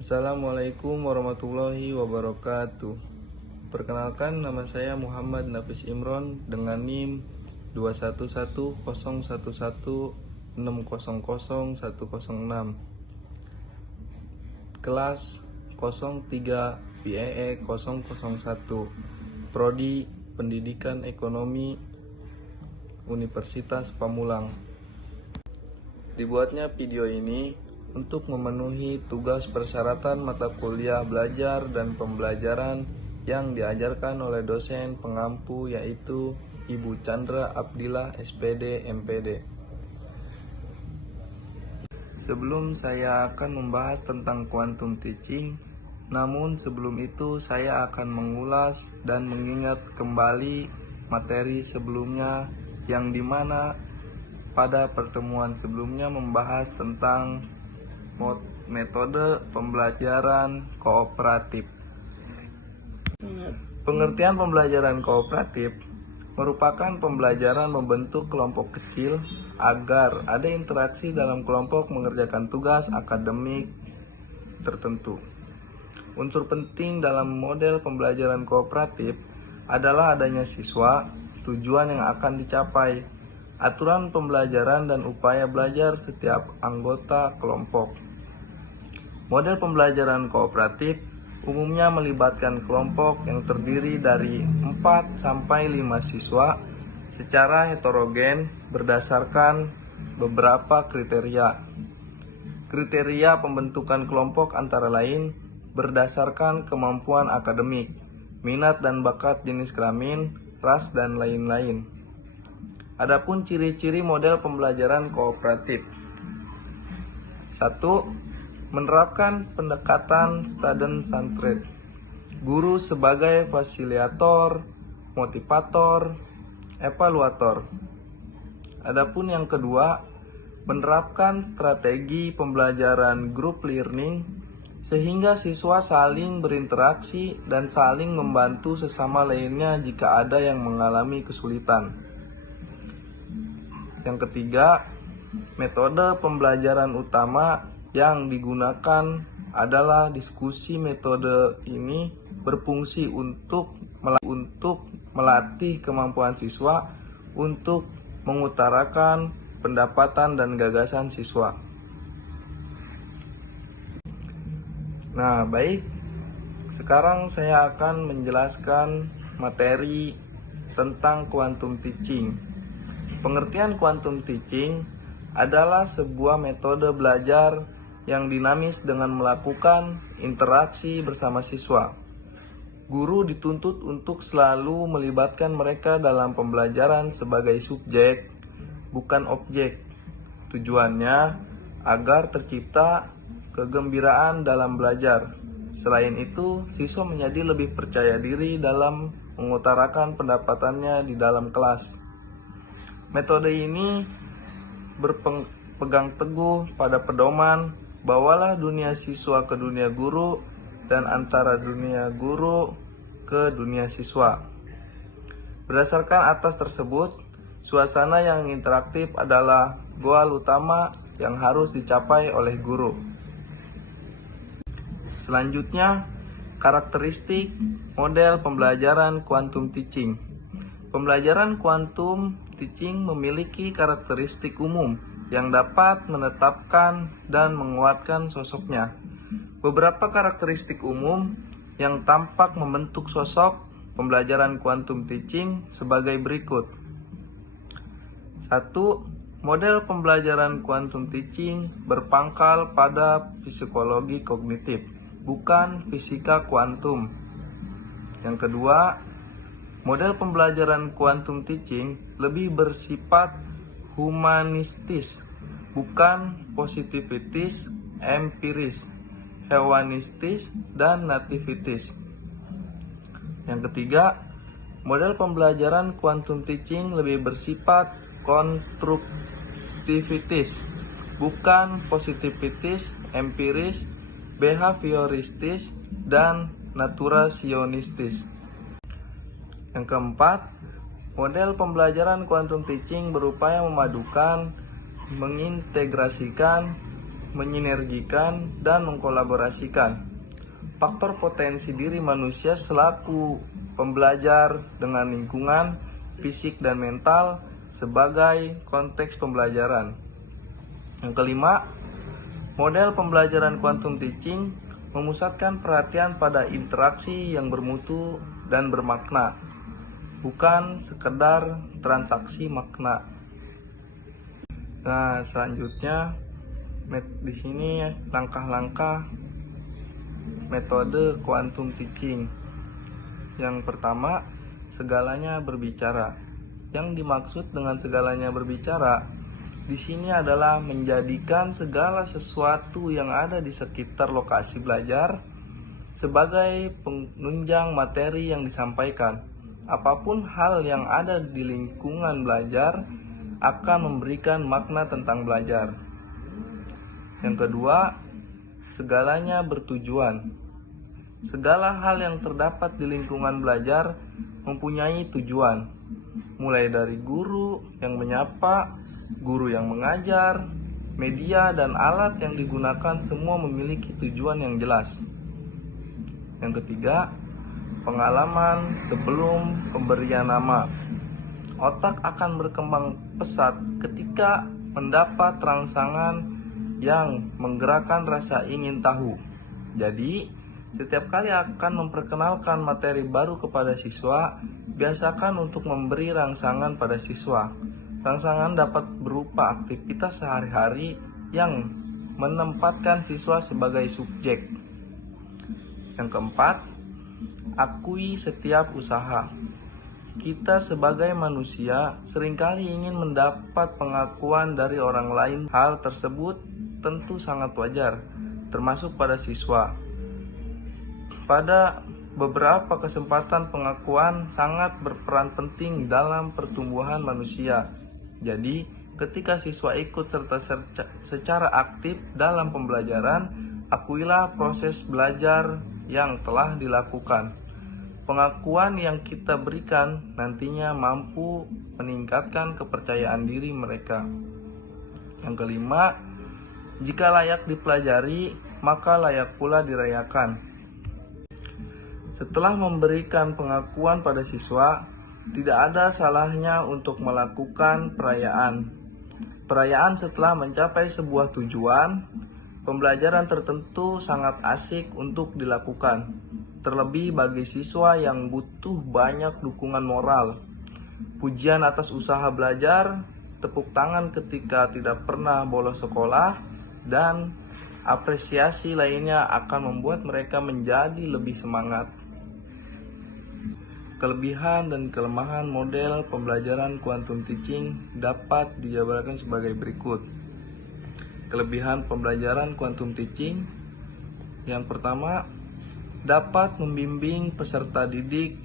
Assalamualaikum warahmatullahi wabarakatuh. Perkenalkan, nama saya Muhammad Nafis Imron dengan NIM 2110116000106, kelas 03 PEE 001, Prodi Pendidikan Ekonomi, Universitas Pamulang. Dibuatnya video ini untuk memenuhi tugas persyaratan mata kuliah belajar dan pembelajaran yang diajarkan oleh dosen pengampu, yaitu Ibu Chandra Abdillah SPD MPD. Sebelum saya akan membahas tentang quantum teaching, namun sebelum itu saya akan mengulas dan mengingat kembali materi sebelumnya, yang dimana pada pertemuan sebelumnya membahas tentang metode pembelajaran kooperatif. Pengertian pembelajaran kooperatif merupakan pembelajaran membentuk kelompok kecil agar ada interaksi dalam kelompok mengerjakan tugas akademik tertentu. Unsur penting dalam model pembelajaran kooperatif adalah adanya siswa, tujuan yang akan dicapai, aturan pembelajaran dan upaya belajar setiap anggota kelompok. Model pembelajaran kooperatif umumnya melibatkan kelompok yang terdiri dari 4-5 siswa secara heterogen berdasarkan beberapa kriteria. Kriteria pembentukan kelompok antara lain berdasarkan kemampuan akademik, minat dan bakat jenis kelamin, ras, dan lain-lain. Adapun ciri-ciri model pembelajaran kooperatif. 1. Menerapkan pendekatan student-centered. Guru sebagai fasilitator, motivator, evaluator. Adapun yang kedua, menerapkan strategi pembelajaran group learning sehingga siswa saling berinteraksi dan saling membantu sesama lainnya jika ada yang mengalami kesulitan. Yang ketiga, metode pembelajaran utama yang digunakan adalah diskusi. Metode ini berfungsi untuk melatih kemampuan siswa untuk mengutarakan pendapatan dan gagasan siswa. Nah, baik. Sekarang saya akan menjelaskan materi tentang quantum teaching. Pengertian quantum teaching adalah sebuah metode belajar yang dinamis dengan melakukan interaksi bersama siswa. Guru dituntut untuk selalu melibatkan mereka dalam pembelajaran sebagai subjek, bukan objek. Tujuannya agar tercipta kegembiraan dalam belajar. Selain itu, siswa menjadi lebih percaya diri dalam mengutarakan pendapatannya di dalam kelas. Metode ini berpegang teguh pada pedoman bawalah dunia siswa ke dunia guru dan antara dunia guru ke dunia siswa. Berdasarkan atas tersebut, suasana yang interaktif adalah goal utama yang harus dicapai oleh guru. Selanjutnya, karakteristik model pembelajaran quantum teaching. Pembelajaran quantum teaching memiliki karakteristik umum yang dapat menetapkan dan menguatkan sosoknya. Beberapa karakteristik umum yang tampak membentuk sosok pembelajaran quantum teaching sebagai berikut. 1. Model pembelajaran quantum teaching berpangkal pada psikologi kognitif, bukan fisika kuantum. Yang kedua, model pembelajaran quantum teaching lebih bersifat humanistis, bukan positivistis, empiris, hewanistis, dan nativitis. Yang ketiga, model pembelajaran quantum teaching lebih bersifat konstruktivitis, bukan positivitis, empiris, behavioristis, dan naturasionistis. Yang keempat, model pembelajaran quantum teaching berupaya memadukan, mengintegrasikan menyinergikan, dan mengkolaborasikan faktor potensi diri manusia selaku pembelajar dengan lingkungan, fisik dan mental sebagai konteks pembelajaran. Yang kelima, model pembelajaran quantum teaching memusatkan perhatian pada interaksi yang bermutu dan bermakna, bukan sekedar transaksi makna. Nah, selanjutnya di sini langkah-langkah metode quantum teaching. Yang pertama, segalanya berbicara. Yang dimaksud dengan segalanya berbicara di sini adalah menjadikan segala sesuatu yang ada di sekitar lokasi belajar sebagai penunjang materi yang disampaikan. Apapun hal yang ada di lingkungan belajar akan memberikan makna tentang belajar. Yang kedua, segalanya bertujuan. Segala hal yang terdapat di lingkungan belajar mempunyai tujuan, mulai dari guru yang menyapa, guru yang mengajar, media dan alat yang digunakan semua memiliki tujuan yang jelas. Yang ketiga, pengalaman sebelum pemberian nama. Otak akan berkembang pesat ketika mendapat rangsangan yang menggerakkan rasa ingin tahu. Jadi, setiap kali akan memperkenalkan materi baru kepada siswa, biasakan untuk memberi rangsangan pada siswa. Rangsangan dapat berupa aktivitas sehari-hari yang menempatkan siswa sebagai subjek. Yang keempat, akui setiap usaha. Kita sebagai manusia seringkali ingin mendapat pengakuan dari orang lain. Hal tersebut tentu sangat wajar, termasuk pada siswa. Pada beberapa kesempatan pengakuan sangat berperan penting dalam pertumbuhan manusia. Jadi, ketika siswa ikut serta secara aktif dalam pembelajaran, akuilah proses belajar yang telah dilakukan. Pengakuan yang kita berikan nantinya mampu meningkatkan kepercayaan diri mereka. Yang kelima, jika layak dipelajari, maka layak pula dirayakan. Setelah memberikan pengakuan pada siswa, tidak ada salahnya untuk melakukan perayaan. Perayaan setelah mencapai sebuah tujuan, pembelajaran tertentu sangat asik untuk dilakukan. Terlebih bagi siswa yang butuh banyak dukungan moral. Pujian atas usaha belajar, tepuk tangan ketika tidak pernah bolos sekolah, dan apresiasi lainnya akan membuat mereka menjadi lebih semangat. Kelebihan dan kelemahan model pembelajaran quantum teaching dapat dijabarkan sebagai berikut. Kelebihan pembelajaran quantum teaching yang pertama, dapat membimbing peserta didik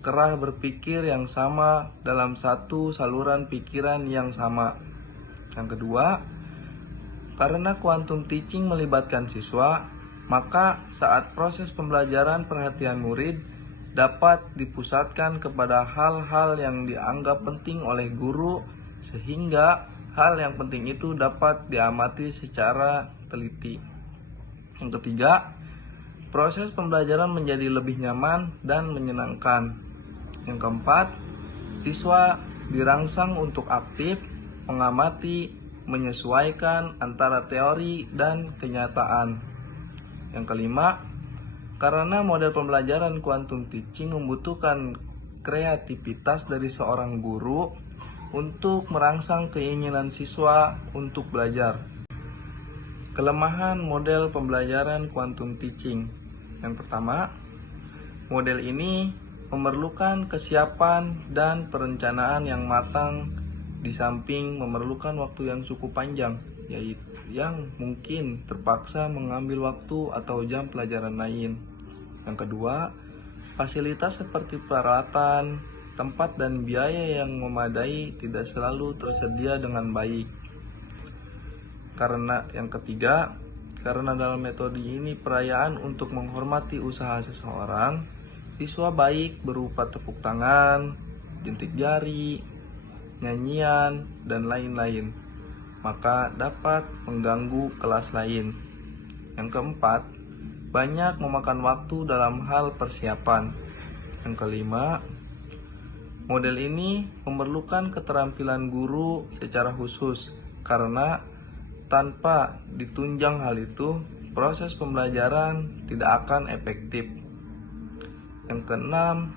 kerah berpikir yang sama dalam satu saluran pikiran yang sama. Yang kedua, karena quantum teaching melibatkan siswa, maka saat proses pembelajaran perhatian murid dapat dipusatkan kepada hal-hal yang dianggap penting oleh guru, sehingga hal yang penting itu dapat diamati secara teliti. Yang ketiga, proses pembelajaran menjadi lebih nyaman dan menyenangkan. Yang keempat, siswa dirangsang untuk aktif, mengamati, menyesuaikan antara teori dan kenyataan. Yang kelima, karena model pembelajaran quantum teaching membutuhkan kreativitas dari seorang guru untuk merangsang keinginan siswa untuk belajar. Kelemahan model pembelajaran quantum teaching. Yang pertama, model ini memerlukan kesiapan dan perencanaan yang matang, di samping memerlukan waktu yang cukup panjang, yaitu yang mungkin terpaksa mengambil waktu atau jam pelajaran lain. Yang kedua, fasilitas seperti peralatan, tempat dan biaya yang memadai tidak selalu tersedia dengan baik. Karena yang ketiga, karena dalam metode ini perayaan untuk menghormati usaha seseorang, siswa baik berupa tepuk tangan, jentik jari, nyanyian, dan lain-lain. maka dapat mengganggu kelas lain. Yang keempat, banyak memakan waktu dalam hal persiapan. Yang kelima, model ini memerlukan keterampilan guru secara khusus karena tanpa ditunjang hal itu, proses pembelajaran tidak akan efektif. Yang keenam,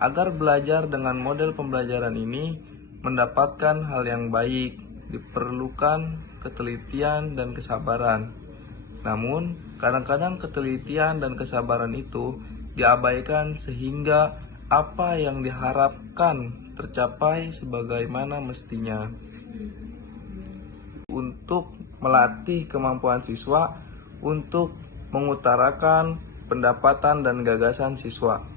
agar belajar dengan model pembelajaran ini mendapatkan hal yang baik, diperlukan ketelitian dan kesabaran. Namun, kadang-kadang ketelitian dan kesabaran itu diabaikan sehingga apa yang diharapkan tercapai sebagaimana mestinya. Untuk melatih kemampuan siswa untuk mengutarakan pendapatan dan gagasan siswa.